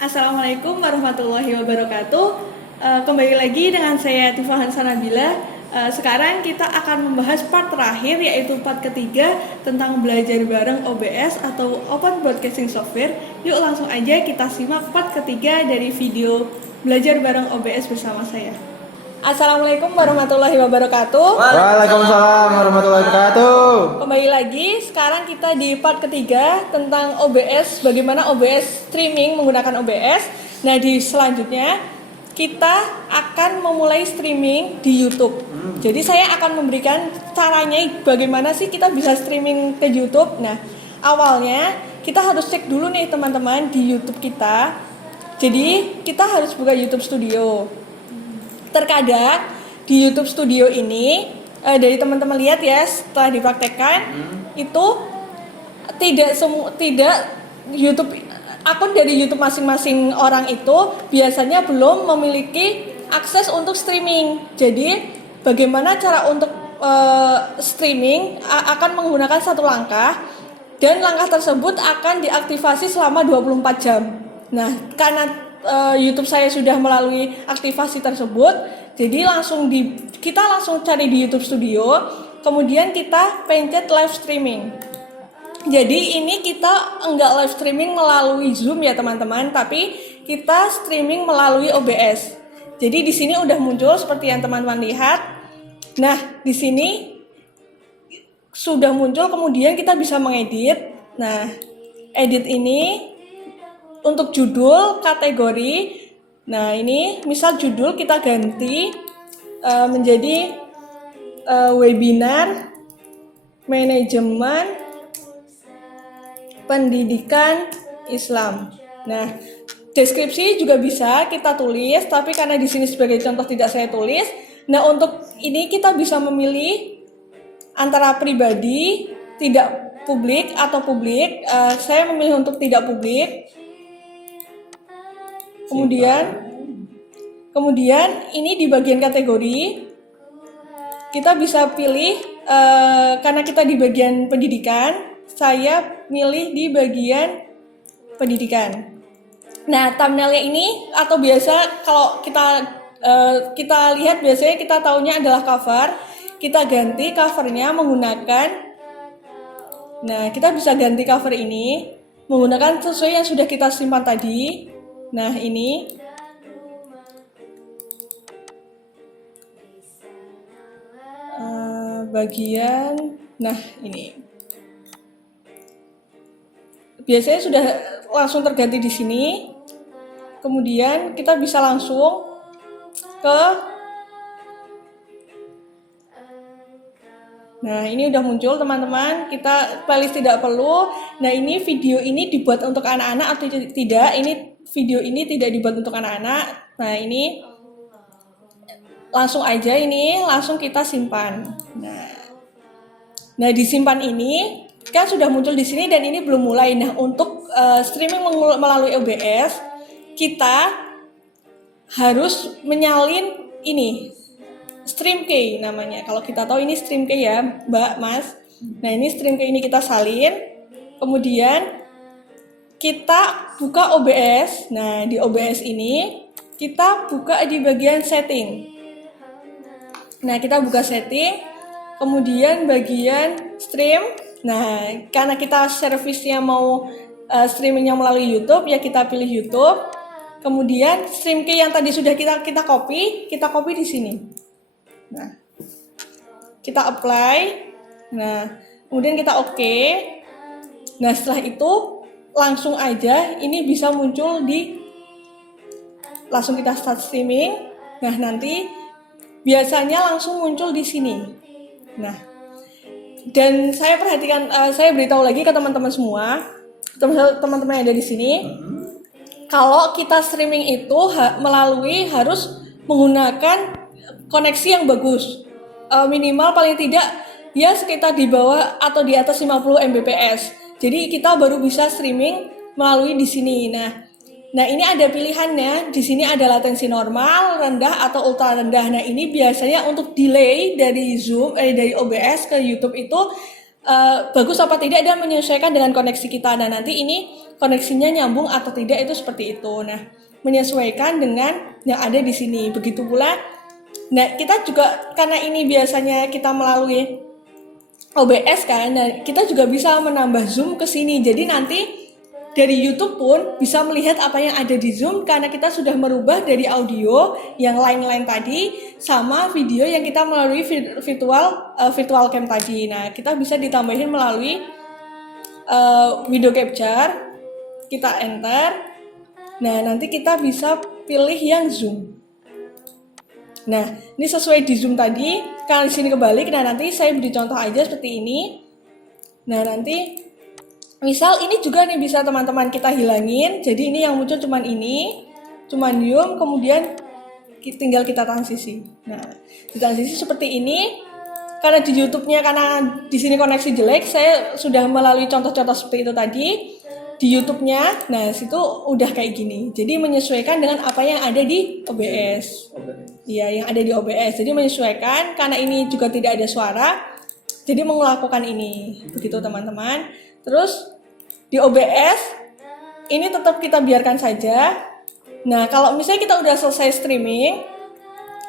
Assalamualaikum warahmatullahi wabarakatuh. Kembali lagi dengan saya Tifa Hansa Nabila. Sekarang kita akan membahas part terakhir, yaitu part ketiga tentang belajar bareng OBS atau Open Broadcasting Software. Yuk langsung aja kita simak part ketiga dari video belajar bareng OBS bersama saya. Assalamualaikum warahmatullahi wabarakatuh. Waalaikumsalam warahmatullahi wabarakatuh. Kembali lagi, sekarang kita di part ketiga tentang OBS, bagaimana OBS streaming menggunakan OBS. Nah, di selanjutnya kita akan memulai streaming di YouTube. Jadi saya akan memberikan caranya bagaimana sih kita bisa streaming ke YouTube. Nah, awalnya kita harus cek dulu nih teman-teman di YouTube kita. Jadi kita harus buka YouTube Studio. Terkadang di YouTube Studio ini dari teman-teman lihat ya, setelah dipraktekkan itu tidak YouTube akun dari YouTube masing-masing orang itu biasanya belum memiliki akses untuk streaming. Jadi bagaimana cara untuk streaming akan menggunakan satu langkah, dan langkah tersebut akan diaktifasi selama 24 jam. Nah, karena YouTube saya sudah melalui aktivasi tersebut, jadi kita langsung cari di YouTube Studio, kemudian kita pencet live streaming. Jadi ini kita enggak live streaming melalui Zoom ya teman-teman, tapi kita streaming melalui OBS. Jadi di sini udah muncul seperti yang teman-teman lihat. Nah, di sini sudah muncul, kemudian kita bisa mengedit. Nah, edit ini untuk judul, kategori. Nah, ini misal judul kita ganti menjadi webinar manajemen pendidikan Islam. Nah, deskripsi juga bisa kita tulis, tapi karena di sini sebagai contoh tidak saya tulis. Nah, untuk ini kita bisa memilih antara pribadi, tidak publik atau publik. Saya memilih untuk tidak publik. Kemudian ini di bagian kategori kita bisa pilih karena kita di bagian pendidikan, saya milih di bagian pendidikan. Nah, thumbnailnya ini atau biasa kalau kita lihat biasanya kita taunya adalah cover. Kita ganti covernya menggunakan, nah kita bisa ganti cover ini menggunakan sesuai yang sudah kita simpan tadi. Nah, ini bagian, nah ini biasanya sudah langsung terganti di sini. Kemudian kita bisa langsung ke, nah ini udah muncul teman-teman, kita playlist tidak perlu. Nah, ini video ini dibuat untuk anak-anak atau tidak, ini video ini tidak dibuat untuk anak-anak. Nah, ini langsung aja, ini langsung kita simpan. Nah, disimpan ini kan sudah muncul di sini dan ini belum mulai. Nah, untuk streaming melalui OBS kita harus menyalin ini StreamKey namanya. Kalau kita tahu ini StreamKey ya, Mbak, Mas. Nah, ini StreamKey ini kita salin. Kemudian kita buka OBS. Nah, di OBS ini kita buka di bagian setting. Nah, kita buka setting, kemudian bagian stream. Nah, karena kita servisnya mau streamingnya melalui YouTube, ya kita pilih YouTube. Kemudian StreamKey yang tadi sudah kita copy di sini. Nah, kita apply. Nah, kemudian kita oke. Nah, setelah itu langsung aja ini bisa muncul langsung kita start streaming. Nah, nanti biasanya langsung muncul di sini. Nah, dan saya perhatikan, saya beritahu lagi ke teman-teman semua, teman-teman yang ada di sini, kalau kita streaming itu harus menggunakan koneksi yang bagus, minimal paling tidak ya sekitar di bawah atau di atas 50 Mbps. Jadi kita baru bisa streaming melalui di sini. Nah, ini ada pilihannya. Di sini ada latensi normal, rendah atau ultra rendah. Nah, ini biasanya untuk delay dari Zoom dari OBS ke YouTube itu bagus apa tidak dan menyesuaikan dengan koneksi kita. Nah, nanti ini koneksinya nyambung atau tidak, itu seperti itu. Nah, menyesuaikan dengan yang ada di sini. Begitu pula, nah kita juga karena ini biasanya kita melalui OBS kan, nah kita juga bisa menambah zoom ke sini. Jadi nanti dari YouTube pun bisa melihat apa yang ada di Zoom karena kita sudah merubah dari audio yang lain-lain tadi sama video yang kita melalui virtual cam tadi. Nah, kita bisa ditambahin melalui video capture, kita enter. Nah, nanti kita bisa pilih yang Zoom. Nah, ini sesuai di Zoom tadi, kalau di sini kebalik. Nah, nanti saya beri contoh aja seperti ini. Nah, nanti misal ini juga nih bisa teman-teman kita hilangin. Jadi ini yang muncul cuman ini, cuman zoom, kemudian tinggal kita transisi. Nah, di transisi seperti ini. Karena di YouTube-nya karena di sini koneksi jelek, saya sudah melalui contoh-contoh seperti itu tadi di YouTube-nya. Nah, situ udah kayak gini. Jadi menyesuaikan dengan apa yang ada di OBS. Iya, yang ada di OBS. Jadi menyesuaikan karena ini juga tidak ada suara. Jadi melakukan ini. Begitu teman-teman. Terus di OBS ini tetap kita biarkan saja. Nah, kalau misalnya kita udah selesai streaming,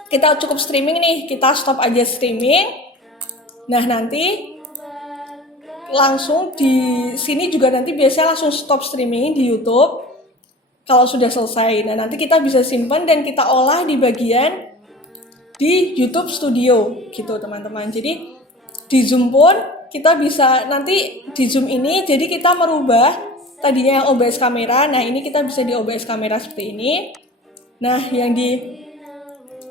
kita cukup streaming nih, kita stop aja streaming. Nah, nanti langsung di sini juga nanti biasanya langsung stop streaming di YouTube kalau sudah selesai. Nah, nanti kita bisa simpan dan kita olah di bagian di YouTube Studio gitu, teman-teman. Jadi di Zoom pun kita bisa nanti di Zoom ini, jadi kita merubah tadinya yang OBS kamera. Nah, ini kita bisa di OBS kamera seperti ini. Nah, yang di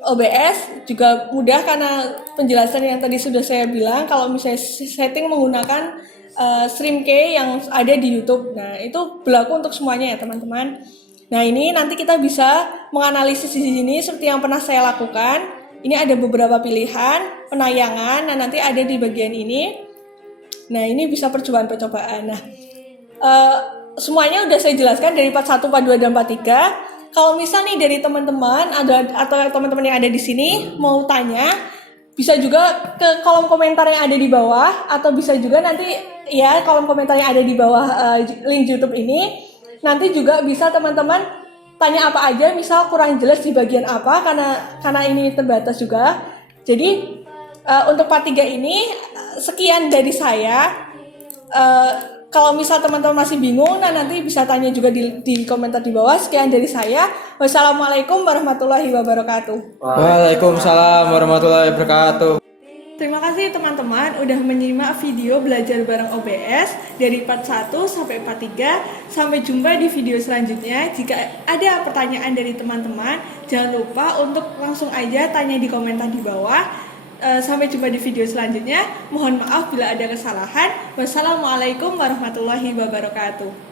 OBS juga mudah karena penjelasan yang tadi sudah saya bilang. Kalau misalnya setting menggunakan StreamKey yang ada di YouTube. Nah, itu berlaku untuk semuanya ya, teman-teman. Nah, ini nanti kita bisa menganalisis di sini seperti yang pernah saya lakukan. Ini ada beberapa pilihan penayangan. Nah, nanti ada di bagian ini. Nah, ini bisa percobaan-percobaan. Nah, semuanya udah saya jelaskan dari part 1, part 2, dan part 3. Kalau misal nih dari teman-teman atau teman-teman yang ada di sini mau tanya, bisa juga ke kolom komentar yang ada di bawah, atau bisa juga nanti ya kolom komentar yang ada di bawah link YouTube ini. Nanti juga bisa teman-teman tanya apa aja, misal kurang jelas di bagian apa, karena ini terbatas juga. Jadi untuk part 3 ini sekian dari saya. Kalau misal teman-teman masih bingung, nah nanti bisa tanya juga di komentar di bawah. Sekian dari saya. Wassalamualaikum warahmatullahi wabarakatuh. Waalaikumsalam warahmatullahi wabarakatuh. Terima kasih teman-teman udah menyimak video belajar bareng OBS dari part 1 sampai part 3. Sampai jumpa di video selanjutnya. Jika ada pertanyaan dari teman-teman, jangan lupa untuk langsung aja tanya di komentar di bawah. Sampai jumpa di video selanjutnya. Mohon maaf bila ada kesalahan. Wassalamualaikum warahmatullahi wabarakatuh.